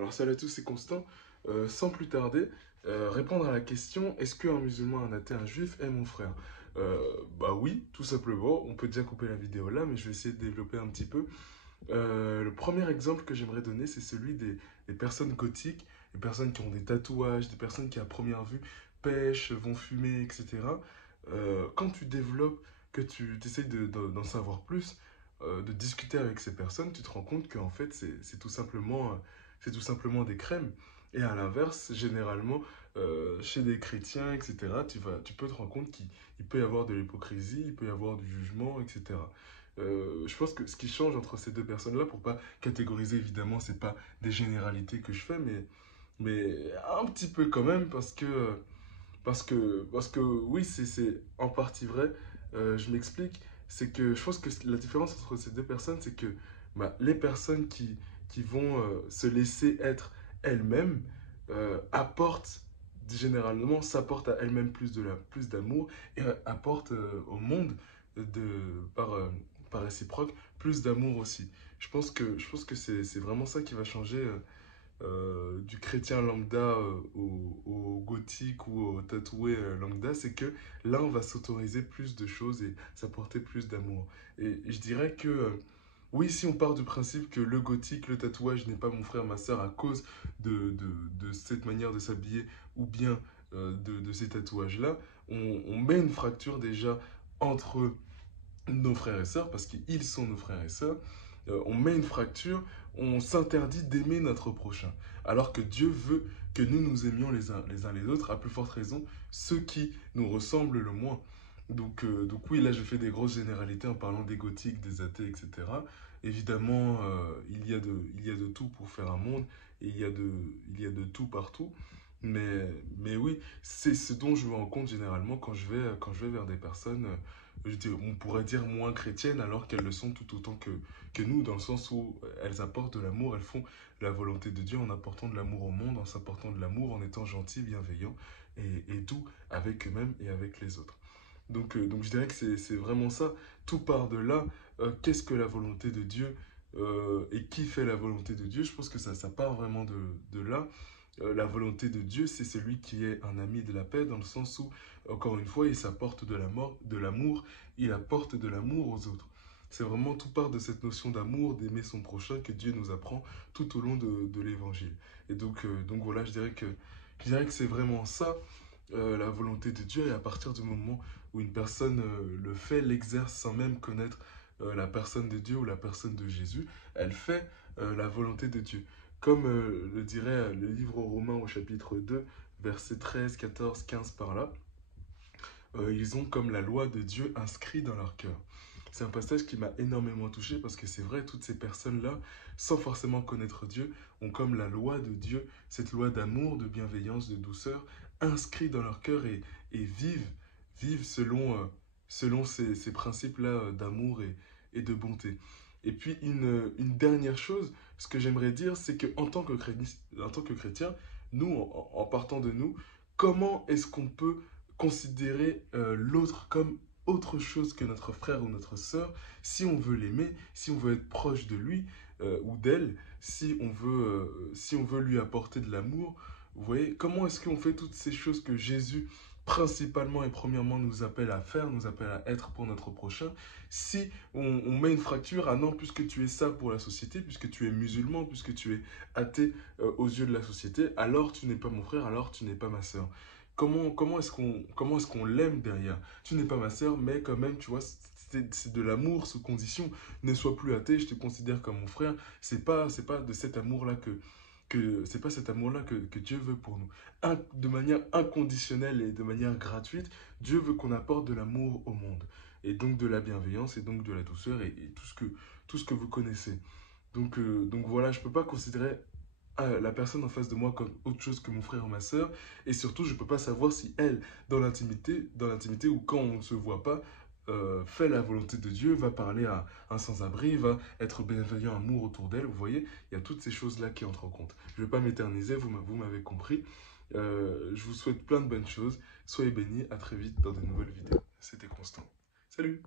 Alors salut à tous, c'est Constant. Sans plus tarder, répondre à la question, est-ce qu'un musulman, un athée, un juif est mon frère? Bah oui, tout simplement. On peut déjà couper la vidéo là, mais je vais essayer de développer un petit peu. Le premier exemple que j'aimerais donner, c'est celui des personnes gothiques, des personnes qui ont des tatouages, des personnes qui à première vue pêchent, vont fumer, etc. Quand tu développes, que tu essayes d'en savoir plus, de discuter avec ces personnes, tu te rends compte qu'en fait, c'est tout simplement des crèmes. Et à l'inverse, généralement, chez des chrétiens, etc., tu peux te rendre compte qu'il peut y avoir de l'hypocrisie, il peut y avoir du jugement, etc. Je pense que ce qui change entre ces deux personnes-là, pour pas catégoriser évidemment, c'est pas des généralités que je fais, mais un petit peu quand même, parce que oui, c'est en partie vrai. Je m'explique, c'est que je pense que la différence entre ces deux personnes, c'est que bah, les personnes qui vont se laisser être elles-mêmes apportent s'apportent à elles-mêmes plus d'amour et apportent au monde de, par, euh, par réciproque plus d'amour aussi. Je pense que c'est vraiment ça qui va changer du chrétien lambda au gothique ou au tatoué lambda, c'est que l'un va s'autoriser plus de choses et s'apporter plus d'amour. Et je dirais que oui, si on part du principe que le gothique, le tatouage n'est pas mon frère, ma soeur à cause de cette manière de s'habiller ou bien de ces tatouages-là, on met une fracture déjà entre nos frères et sœurs, parce qu'ils sont nos frères et sœurs, on met une fracture, on s'interdit d'aimer notre prochain. Alors que Dieu veut que nous nous aimions les uns les autres, à plus forte raison, ceux qui nous ressemblent le moins. Donc oui, là je fais des grosses généralités en parlant des gothiques, des athées, etc. Évidemment, il y a de tout pour faire un monde, et il y a de tout partout. Mais oui, c'est ce dont je me rends compte généralement quand je vais vers des personnes on pourrait dire moins chrétiennes alors qu'elles le sont tout autant que nous, dans le sens où elles apportent de l'amour, elles font la volonté de Dieu en apportant de l'amour au monde, en s'apportant de l'amour, en étant gentils, bienveillants et doux avec eux-mêmes et avec les autres. Donc je dirais que c'est vraiment ça, tout part de là. Qu'est-ce que la volonté de Dieu et qui fait la volonté de Dieu? Je pense que ça part vraiment de là. La volonté de Dieu, c'est celui qui est un ami de la paix, dans le sens où, encore une fois, il s'apporte de l'amour, il apporte de l'amour aux autres. C'est vraiment tout part de cette notion d'amour, d'aimer son prochain que Dieu nous apprend tout au long de l'évangile. Et donc voilà, je dirais que c'est vraiment ça, la volonté de Dieu. Et à partir du moment où une personne le fait, l'exerce sans même connaître la personne de Dieu ou la personne de Jésus, elle fait la volonté de Dieu. Comme le dirait le livre aux Romains au chapitre 2, versets 13, 14, 15 par là, ils ont comme la loi de Dieu inscrit dans leur cœur. C'est un passage qui m'a énormément touché parce que c'est vrai, toutes ces personnes-là, sans forcément connaître Dieu, ont comme la loi de Dieu, cette loi d'amour, de bienveillance, de douceur, inscrit dans leur cœur et vivent selon ces principes-là d'amour et de bonté. Et puis une dernière chose, ce que j'aimerais dire, c'est en tant que chrétien, nous, en partant de nous, comment est-ce qu'on peut considérer l'autre comme autre chose que notre frère ou notre sœur, si on veut l'aimer, si on veut être proche de lui ou d'elle, si on veut lui apporter de l'amour, vous voyez, comment est-ce qu'on fait toutes ces choses que Jésus principalement et premièrement nous appelle à faire, nous appelle à être pour notre prochain, si on met une fracture, ah non, puisque tu es ça pour la société, puisque tu es musulman, puisque tu es athée aux yeux de la société, alors tu n'es pas mon frère, alors tu n'es pas ma sœur. Comment est-ce qu'on l'aime derrière? Tu n'es pas ma sœur, mais quand même, tu vois, c'est de l'amour sous condition. Ne sois plus athée, je te considère comme mon frère. C'est pas de cet amour-là c'est pas cet amour-là que Dieu veut pour nous. De manière inconditionnelle et de manière gratuite, Dieu veut qu'on apporte de l'amour au monde. Et donc de la bienveillance et donc de la douceur et tout ce que vous connaissez. Donc voilà, je peux pas considérer la personne en face de moi comme autre chose que mon frère ou ma sœur. Et surtout, je peux pas savoir si elle, dans l'intimité ou quand on ne se voit pas, fait la volonté de Dieu, va parler à un sans-abri, va être bienveillant, amour autour d'elle. Vous voyez, il y a toutes ces choses-là qui entrent en compte. Je ne vais pas m'éterniser, vous m'avez compris. Je vous souhaite plein de bonnes choses. Soyez bénis, à très vite dans de nouvelles vidéos. C'était Constant. Salut!